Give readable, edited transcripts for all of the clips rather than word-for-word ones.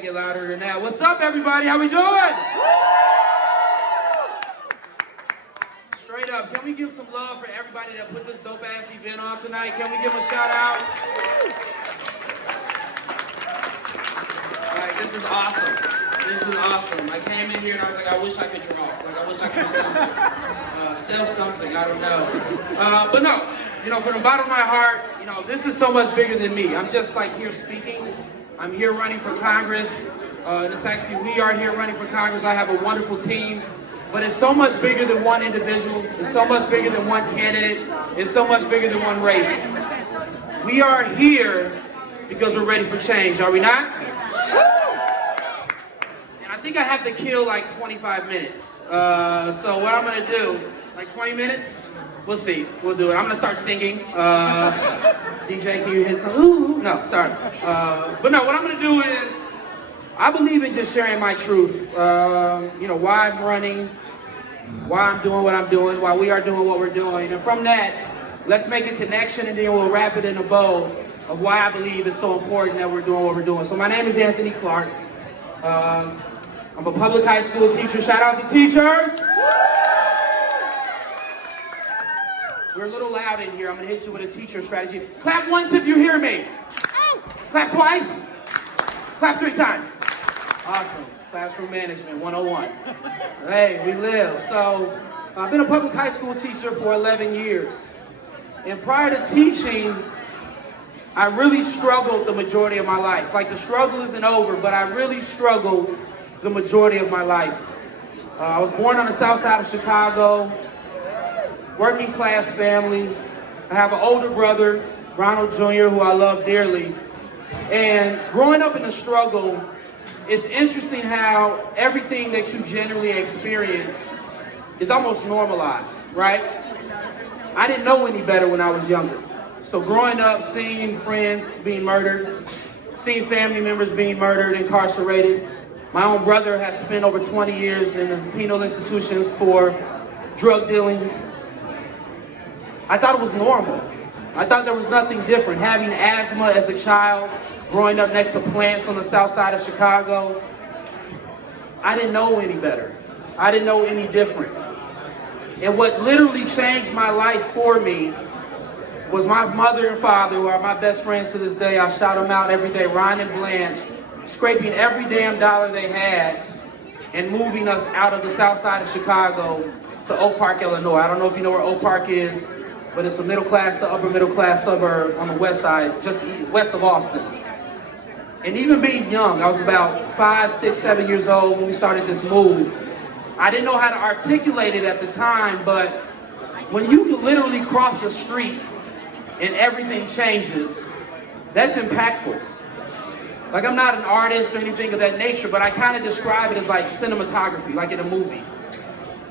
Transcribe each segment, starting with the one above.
gotta get louder than that. What's up, everybody? How we doing? Straight up, can we give some love for everybody that put this dope-ass event on tonight? Can we give them a shout out? All right, this is awesome. This is awesome. I came in here and I was like, I wish I could draw. Like, I wish I could do something. Sell something, I don't know. But no, you know, from the bottom of my heart, you know, this is so much bigger than me. I'm just like here speaking. I'm here running for Congress. And it's actually, we are here running for Congress. I have a wonderful team. But it's so much bigger than one individual. It's so much bigger than one candidate. It's so much bigger than one race. We are here because we're ready for change, are we not? And I think I have to kill like 25 minutes. So what I'm gonna do, like 20 minutes? We'll see, we'll do it. I'm gonna start singing. DJ, can you hit some? Ooh, no, sorry. But no, what I'm gonna do is, I believe in just sharing my truth. You know, why I'm running, why I'm doing what I'm doing, why we are doing what we're doing. And from that, let's make a connection and then we'll wrap it in a bow of why I believe it's so important that we're doing what we're doing. So my name is Anthony Clark. I'm a public high school teacher. Shout out to teachers. We're a little loud in here. I'm gonna hit you with a teacher strategy. Clap once if you hear me. Clap twice. Clap 3 times. Awesome. Classroom Management 101. Hey, we live. So, I've been a public high school teacher for 11 years. And prior to teaching, I really struggled the majority of my life. Like, the struggle isn't over, but I really struggled the majority of my life. I was born on the south side of Chicago, working class family. I have an older brother, Ronald Jr., who I love dearly. And growing up in the struggle, it's interesting how everything that you generally experience is almost normalized, right? I didn't know any better when I was younger. So growing up, seeing friends being murdered, seeing family members being murdered, incarcerated. My own brother has spent over 20 years in the penal institutions for drug dealing. I thought it was normal. I thought there was nothing different. Having asthma as a child, growing up next to plants on the south side of Chicago, I didn't know any better. I didn't know any different. And what literally changed my life for me was my mother and father, who are my best friends to this day. I shout them out every day, Ryan and Blanche, scraping every damn dollar they had and moving us out of the south side of Chicago to Oak Park, Illinois. I don't know if you know where Oak Park is, but it's a middle class to upper middle class suburb on the west side, just west of Austin. And even being young, I was about 5, 6, 7 years old when we started this move. I didn't know how to articulate it at the time, but when you can literally cross the street and everything changes, that's impactful. Like, I'm not an artist or anything of that nature, but I kind of describe it as like cinematography, like in a movie.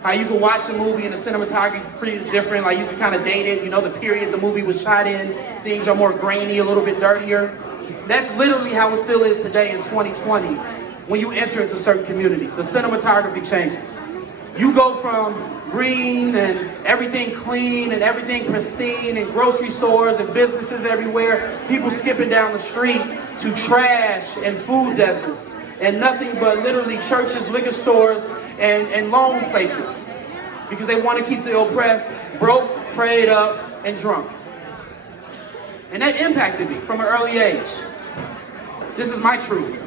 How you can watch a movie and the cinematography is different, like you can kind of date it, you know, the period the movie was shot in, things are more grainy, a little bit dirtier. That's literally how it still is today in 2020 when you enter into certain communities. The cinematography changes. You go from green and everything clean and everything pristine and grocery stores and businesses everywhere, people skipping down the street, to trash and food deserts and nothing but literally churches, liquor stores, and loan places, because they want to keep the oppressed broke, prayed up, and drunk. And that impacted me from an early age. This is my truth.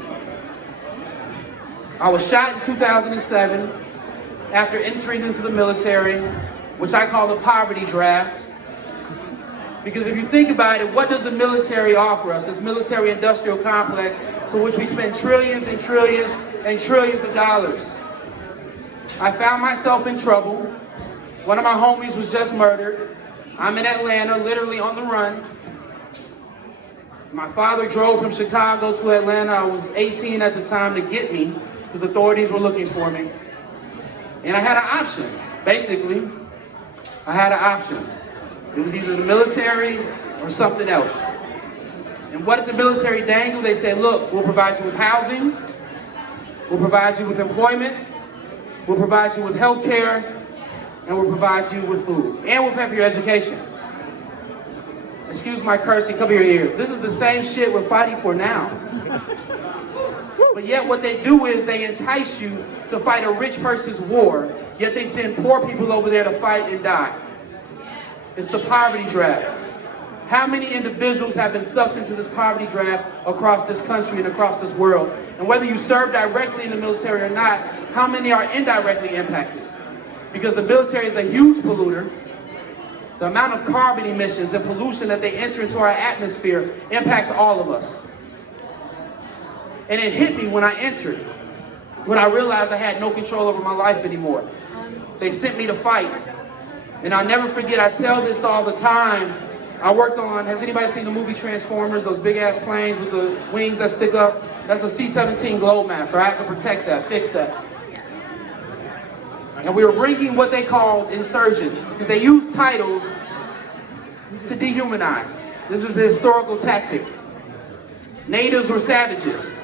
I was shot in 2007 after entering into the military, which I call the poverty draft. Because if you think about it, what does the military offer us? This military industrial complex to which we spend trillions and trillions and trillions of dollars. I found myself in trouble. One of my homies was just murdered. I'm in Atlanta, literally on the run. My father drove from Chicago to Atlanta. I was 18 at the time to get me, because authorities were looking for me. And I had an option, basically. I had an option. It was either the military or something else. And what did the military dangle? They said, look, we'll provide you with housing, we'll provide you with employment, we'll provide you with health care, and we'll provide you with food. And we'll pay for your education. Excuse my cursing, cover your ears. This is the same shit we're fighting for now. But yet what they do is they entice you to fight a rich person's war, yet they send poor people over there to fight and die. It's the poverty draft. How many individuals have been sucked into this poverty draft across this country and across this world? And whether you serve directly in the military or not, how many are indirectly impacted? Because the military is a huge polluter. The amount of carbon emissions and pollution that they enter into our atmosphere impacts all of us. And it hit me when I entered, when I realized I had no control over my life anymore. They sent me to fight. And I'll never forget, I tell this all the time. I worked on, has anybody seen the movie Transformers, those big ass planes with the wings that stick up? That's a C-17 Globemaster. I had to protect that, fix that. And we were bringing what they called insurgents, because they use titles to dehumanize. This is a historical tactic. Natives were savages.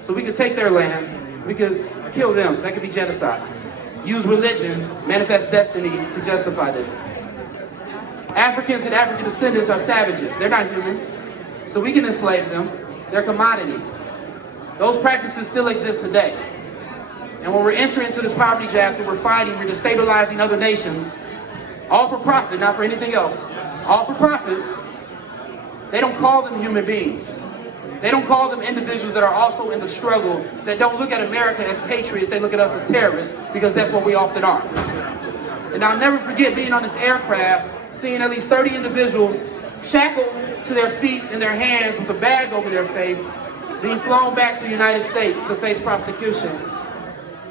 So we could take their land, we could kill them, that could be genocide. Use religion, manifest destiny to justify this. Africans and African descendants are savages, they're not humans. So we can enslave them, they're commodities. Those practices still exist today. And when we're entering into this poverty draft that we're fighting, we're destabilizing other nations, all for profit, not for anything else. All for profit. They don't call them human beings. They don't call them individuals that are also in the struggle, that don't look at America as patriots, they look at us as terrorists, because that's what we often are. And I'll never forget being on this aircraft, seeing at least 30 individuals shackled to their feet and their hands with a bag over their face, being flown back to the United States to face prosecution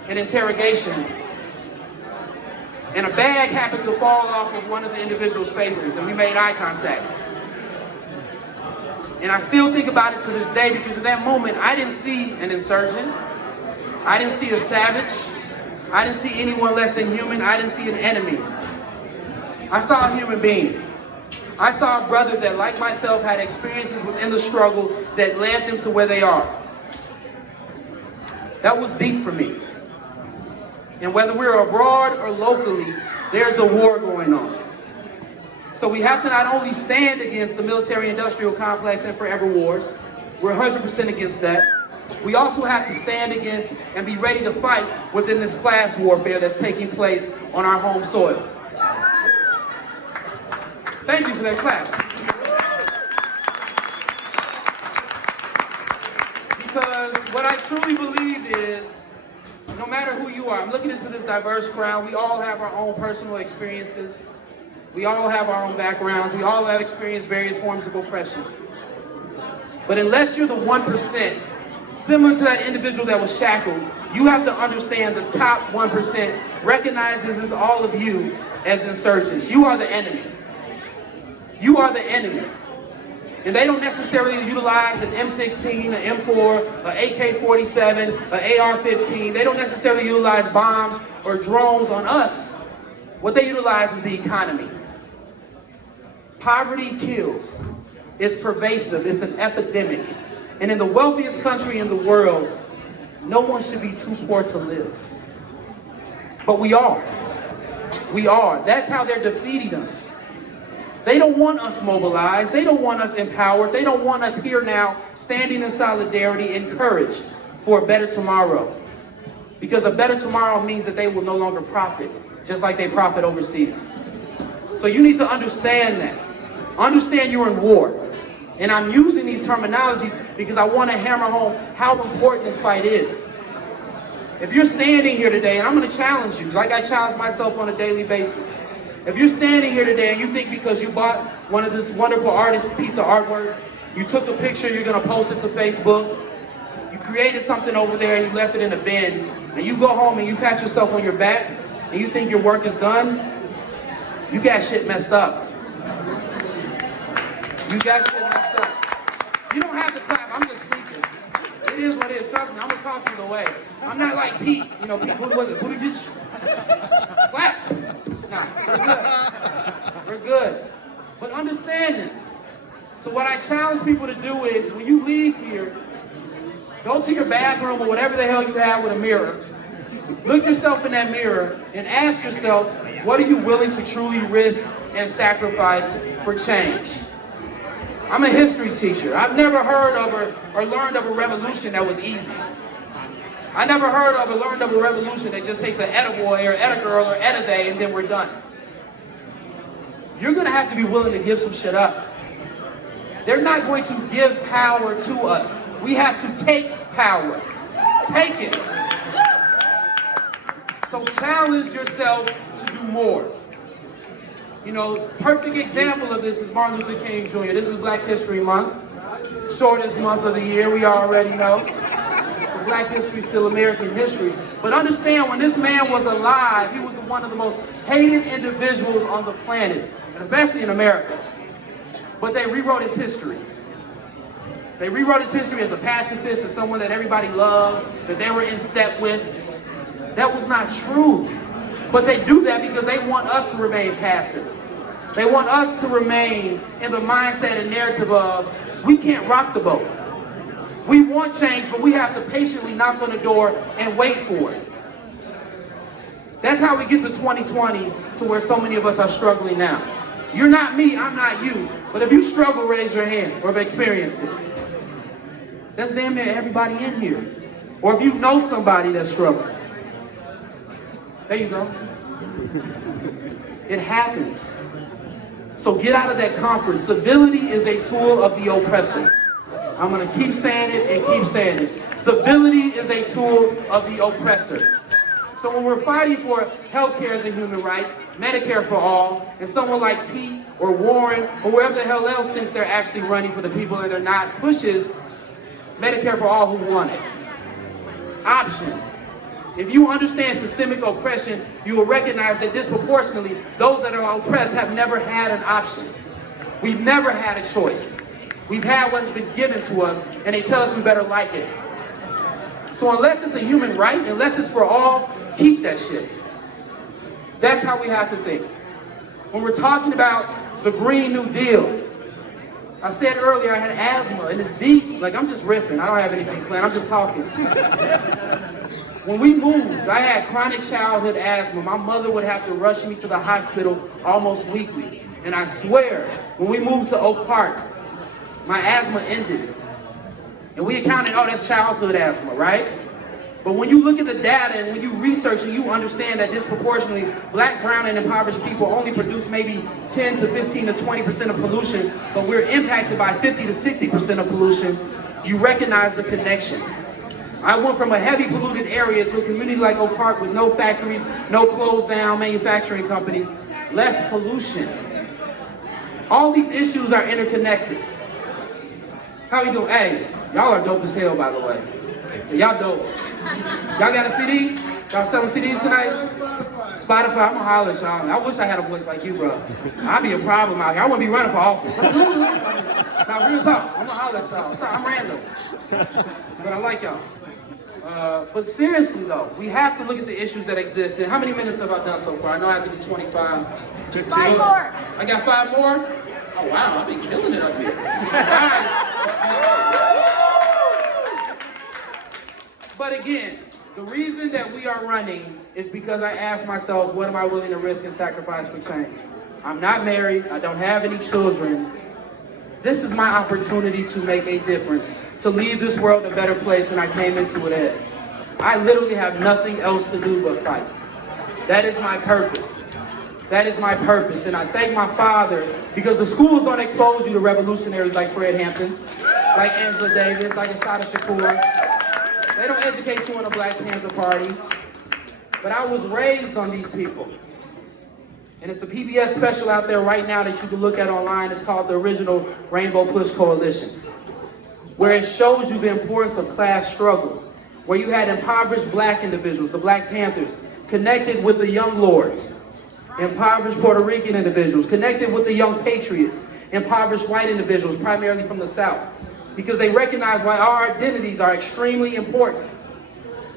and interrogation. And a bag happened to fall off of one of the individuals' faces, and we made eye contact. And I still think about it to this day, because in that moment, I didn't see an insurgent. I didn't see a savage. I didn't see anyone less than human. I didn't see an enemy. I saw a human being. I saw a brother that, like myself, had experiences within the struggle that led them to where they are. That was deep for me. And whether we're abroad or locally, there's a war going on. So we have to not only stand against the military-industrial complex and forever wars, we're 100% against that. We also have to stand against and be ready to fight within this class warfare that's taking place on our home soil. Thank you for that clap. Because what I truly believe is, no matter who you are, I'm looking into this diverse crowd, we all have our own personal experiences. We all have our own backgrounds. We all have experienced various forms of oppression. But unless you're the 1%, similar to that individual that was shackled, you have to understand the top 1% recognizes all of you as insurgents. You are the enemy. You are the enemy. And they don't necessarily utilize an M16, an M4, an AK-47, an AR-15. They don't necessarily utilize bombs or drones on us. What they utilize is the economy. Poverty kills. It's pervasive. It's an epidemic. And in the wealthiest country in the world, no one should be too poor to live. But we are. We are. That's how they're defeating us. They don't want us mobilized. They don't want us empowered. They don't want us here now standing in solidarity, encouraged for a better tomorrow. Because a better tomorrow means that they will no longer profit, just like they profit overseas. So you need to understand that. Understand you're in war. And I'm using these terminologies because I want to hammer home how important this fight is. If you're standing here today, and I'm going to challenge you, like I challenge myself on a daily basis. If you're standing here today and you think because you bought one of this wonderful artist's piece of artwork, you took a picture, you're going to post it to Facebook, you created something over there and you left it in a bin, and you go home and you pat yourself on your back and you think your work is done, you got shit messed up. You got shit messed up. You don't have to clap, I'm just speaking. It is what it is, trust me, I'm gonna talk either way. I'm not like Pete, you know, Pete, who was it? Who just clap? Nah, we're good. We're good. But understand this. So what I challenge people to do is, when you leave here, go to your bathroom or whatever the hell you have with a mirror, look yourself in that mirror and ask yourself, what are you willing to truly risk and sacrifice for change? I'm a history teacher. I've never heard of or learned of a revolution that was easy. I never heard of or learned of a revolution that just takes an attaboy or attagirl or attaday and then we're done. You're gonna have to be willing to give some shit up. They're not going to give power to us. We have to take power. Take it. So challenge yourself to do more. You know, perfect example of this is Martin Luther King Jr. This is Black History Month. Shortest month of the year, we already know. But Black history is still American history. But understand, when this man was alive, he was one of the most hated individuals on the planet, and especially in America. But they rewrote his history. They rewrote his history as a pacifist, as someone that everybody loved, that they were in step with. That was not true. But they do that because they want us to remain passive. They want us to remain in the mindset and narrative of, we can't rock the boat. We want change, but we have to patiently knock on the door and wait for it. That's how we get to 2020 to where so many of us are struggling now. You're not me, I'm not you. But if you struggle, raise your hand or have experienced it. That's damn near everybody in here. Or if you know somebody that's struggling. There you go. It happens. So get out of that comfort. Civility is a tool of the oppressor. I'm going to keep saying it and keep saying it. Civility is a tool of the oppressor. So when we're fighting for healthcare as a human right, Medicare for all, and someone like Pete or Warren or whoever the hell else thinks they're actually running for the people and they're not, pushes Medicare for all who want it. Option. If you understand systemic oppression, you will recognize that disproportionately, those that are oppressed have never had an option. We've never had a choice. We've had what's been given to us, and they tell us we better like it. So unless it's a human right, unless it's for all, keep that shit. That's how we have to think. When we're talking about the Green New Deal, I said earlier I had asthma, and it's deep. Like, I'm just riffing. I don't have anything planned. I'm just talking. When we moved, I had chronic childhood asthma. My mother would have to rush me to the hospital almost weekly. And I swear, when we moved to Oak Park, my asthma ended. And we accounted, oh, that's childhood asthma, right? But when you look at the data and when you research and you understand that disproportionately Black, brown, and impoverished people only produce maybe 10 to 15 to 20% of pollution, but we're impacted by 50 to 60% of pollution, you recognize the connection. I went from a heavy polluted area to a community like Oak Park with no factories, no closed down manufacturing companies, less pollution. All these issues are interconnected. How you doing? Hey, y'all are dope as hell, by the way. So y'all dope. Y'all got a CD? Y'all selling CDs tonight? Spotify. I'm gonna holler at y'all. I wish I had a voice like you, bro. I'd be a problem out here. I wouldn't be running for office. Now, real talk. I'm gonna holler at y'all. Sorry, I'm random. But I like y'all. But seriously though, we have to look at the issues that exist. And how many minutes have I done so far? I know I have to do 25. 15. 5 more. I got 5 more? Oh wow, I've been killing it up here. All right. But again, the reason that we are running is because I asked myself, what am I willing to risk and sacrifice for change? I'm not married, I don't have any children. This is my opportunity to make a difference, to leave this world a better place than I came into it as. I literally have nothing else to do but fight. That is my purpose. That is my purpose. And I thank my father, because the schools don't expose you to revolutionaries like Fred Hampton, like Angela Davis, like Assata Shakur. They don't educate you in a Black Panther Party. But I was raised on these people. And it's a PBS special out there right now that you can look at online. It's called the original Rainbow Push Coalition, where it shows you the importance of class struggle, where you had impoverished Black individuals, the Black Panthers, connected with the Young Lords, impoverished Puerto Rican individuals, connected with the Young Patriots, impoverished white individuals, primarily from the South, because they recognize why our identities are extremely important.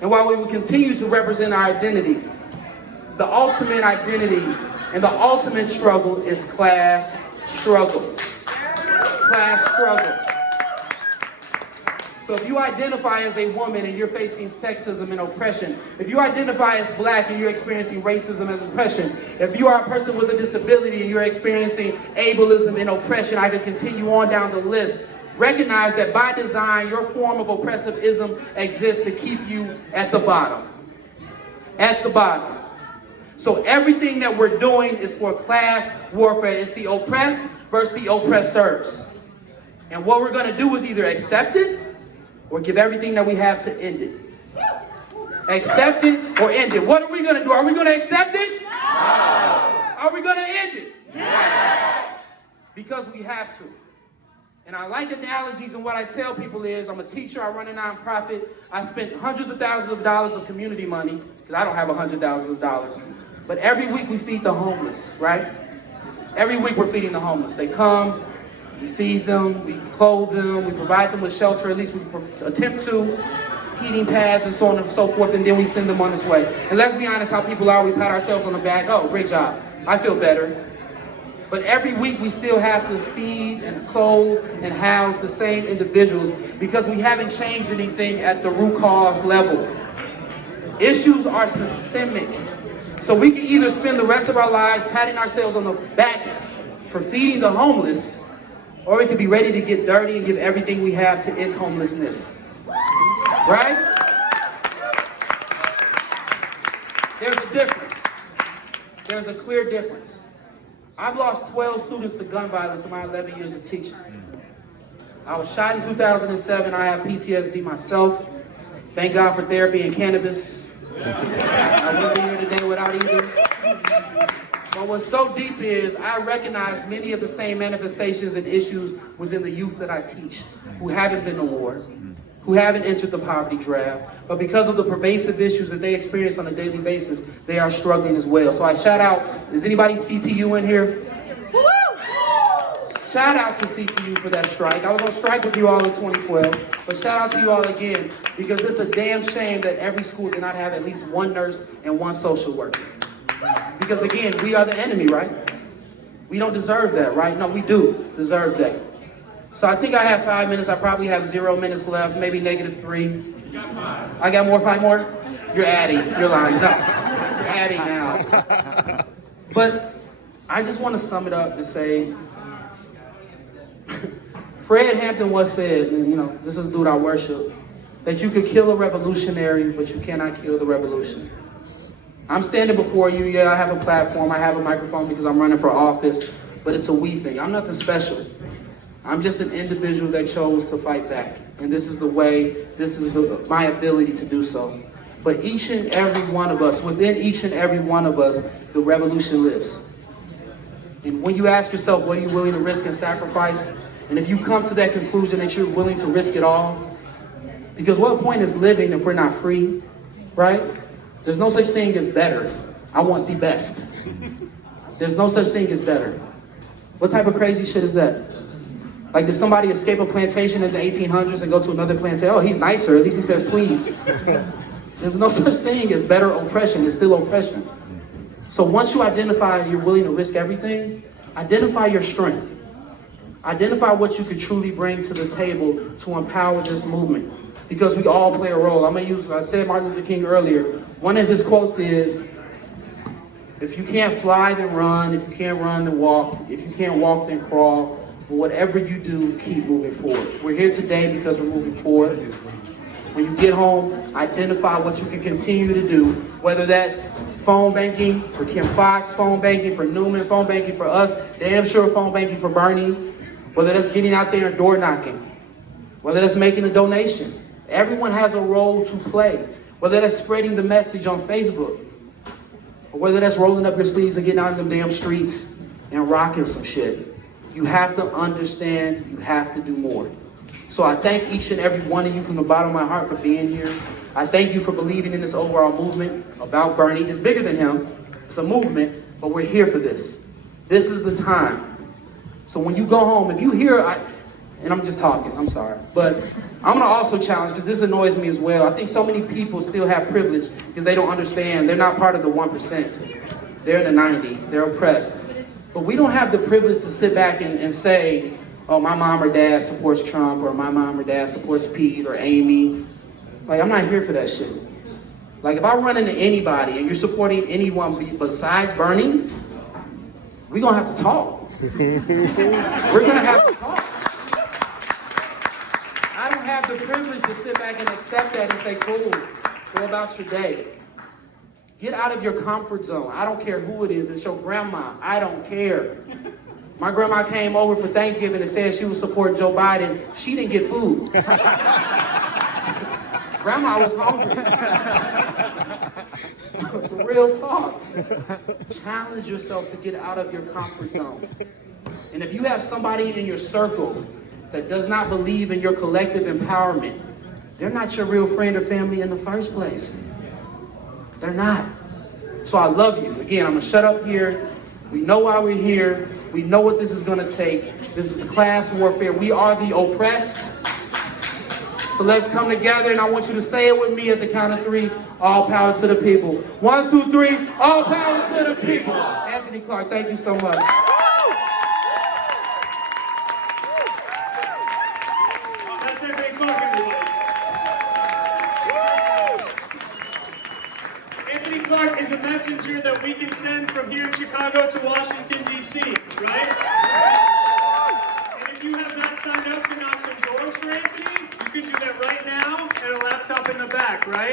And while we will continue to represent our identities, the ultimate identity and the ultimate struggle is class struggle. Class struggle. So if you identify as a woman and you're facing sexism and oppression, if you identify as Black and you're experiencing racism and oppression, if you are a person with a disability and you're experiencing ableism and oppression, I could continue on down the list. recognize that by design, your form of oppressivism exists to keep you at the bottom. At the bottom. So everything that we're doing is for class warfare. It's the oppressed versus the oppressors. And what we're going to do is either accept it or give everything that we have to end it. Accept it or end it. What are we going to do? Are we going to accept it? No. Are we going to end it? Yes. Because we have to. And I like analogies, and what I tell people is, I'm a teacher, I run a nonprofit, I spent hundreds of thousands of dollars of community money, because I don't have $100,000. But every week we feed the homeless, right? Every week we're feeding the homeless. They come, we feed them, we clothe them, we provide them with shelter, at least we attempt to, heating pads and so on and so forth, and then we send them on this way. And let's be honest how people are, we pat ourselves on the back, oh, great job, I feel better. But every week we still have to feed and clothe and house the same individuals because we haven't changed anything at the root cause level. Issues are systemic. So we can either spend the rest of our lives patting ourselves on the back for feeding the homeless, or we could be ready to get dirty and give everything we have to end homelessness. Right? There's a difference. There's a clear difference. I've lost 12 students to gun violence in my 11 years of teaching. I was shot in 2007. I have PTSD myself. Thank God for therapy and cannabis. I wouldn't be here today without either. But what's so deep is I recognize many of the same manifestations and issues within the youth that I teach who haven't been to war, who haven't entered the poverty draft, but because of the pervasive issues that they experience on a daily basis, they are struggling as well. So I shout out, is anybody CTU in here? Shout out to CTU for that strike. I was on strike with you all in 2012, but shout out to you all again, because it's a damn shame that every school did not have at least one nurse and one social worker. Because again, we are the enemy, right? We don't deserve that, right? No, we do deserve that. So I think I have 5 minutes. I probably have 0 minutes left, maybe -3. I got more, 5 more? You're adding, you're lying. No, you're adding now. But I just want to sum it up and say, Fred Hampton once said, and this is a dude I worship, that you could kill a revolutionary, but you cannot kill the revolution. I'm standing before you, yeah, I have a platform, I have a microphone because I'm running for office, but it's a we thing. I'm nothing special. I'm just an individual that chose to fight back. And this is the way, my ability to do so. But each and every one of us, within each and every one of us, the revolution lives. And when you ask yourself, what are you willing to risk and sacrifice? And if you come to that conclusion that you're willing to risk it all, because what point is living if we're not free, right? There's no such thing as better. I want the best. There's no such thing as better. What type of crazy shit is that? Like, did somebody escape a plantation in the 1800s and go to another plantation? Oh, he's nicer. At least he says please. There's no such thing as better oppression. It's still oppression. So once you identify you're willing to risk everything, identify your strength. Identify what you could truly bring to the table to empower this movement. Because we all play a role. I said Martin Luther King earlier. One of his quotes is, if you can't fly, then run. If you can't run, then walk. If you can't walk, then crawl. But whatever you do, keep moving forward. We're here today because we're moving forward. When you get home, identify what you can continue to do, whether that's phone banking for Kim Fox, phone banking for Newman, phone banking for us, damn sure phone banking for Bernie, whether that's getting out there and door knocking, whether that's making a donation. Everyone has a role to play, whether that's spreading the message on Facebook, or whether that's rolling up your sleeves and getting out in them damn streets and rocking some shit. You have to understand, you have to do more. So I thank each and every one of you from the bottom of my heart for being here. I thank you for believing in this overall movement about Bernie. It's bigger than him, it's a movement, but we're here for this. This is the time. So when you go home, if you hear, and I'm just talking, I'm sorry, but I'm gonna also challenge, because this annoys me as well. I think so many people still have privilege because they don't understand. They're not part of the 1%. They're in the 90, they're oppressed. But we don't have the privilege to sit back and say, oh, my mom or dad supports Trump, or my mom or dad supports Pete or Amy. Like, I'm not here for that shit. Like, if I run into anybody and you're supporting anyone besides Bernie, we're gonna have to talk. We're gonna have to talk. I don't have the privilege to sit back and accept that and say, cool, go about your day. Get out of your comfort zone. I don't care who it is. It's your grandma. I don't care. My grandma came over for Thanksgiving and said she would support Joe Biden. She didn't get food. Grandma was hungry. Real talk. Challenge yourself to get out of your comfort zone. And if you have somebody in your circle that does not believe in your collective empowerment, they're not your real friend or family in the first place. They're not. So I love you. Again, I'm gonna shut up here. We know why we're here. We know what this is gonna take. This is class warfare. We are the oppressed. So let's come together, and I want you to say it with me at the count of 3. All power to the people. 1, 2, 3. All power to the people. Anthony Clark, thank you so much. That's Anthony Clark, everybody. Anthony Clark is a messenger that we can send from here in Chicago to Washington, D.C., right? And if you have not signed up to knock some doors for Anthony, you can do that right now and a laptop in the back, right?